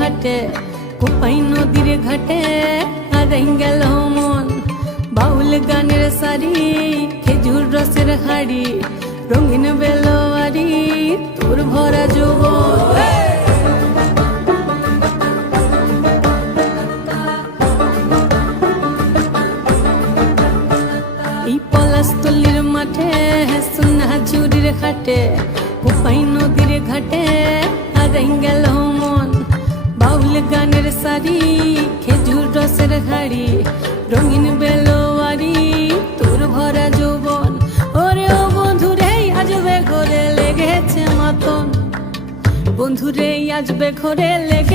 খাটে কোপাই নদীর ঘাটে হারাই গেল মন বাউল গানের সারি খেজুর রসের হাড়ি রঙিন বেলোয়ারি তোর ভরা যৌবন এই পলাশতলির মাঠে সোনা ঝুরির খাটে কোপাই নদীর ঘাটে হারাই গেল মন বাউল গানের সারি খেজুর রসের হাড়ি রঙিন বেলোয়ারি তোর ভরা যৌবন ওরে ও বন্ধুরে আজবে ঘরে লেগেছে মাতন বন্ধুরে আজবে ঘরে লেগে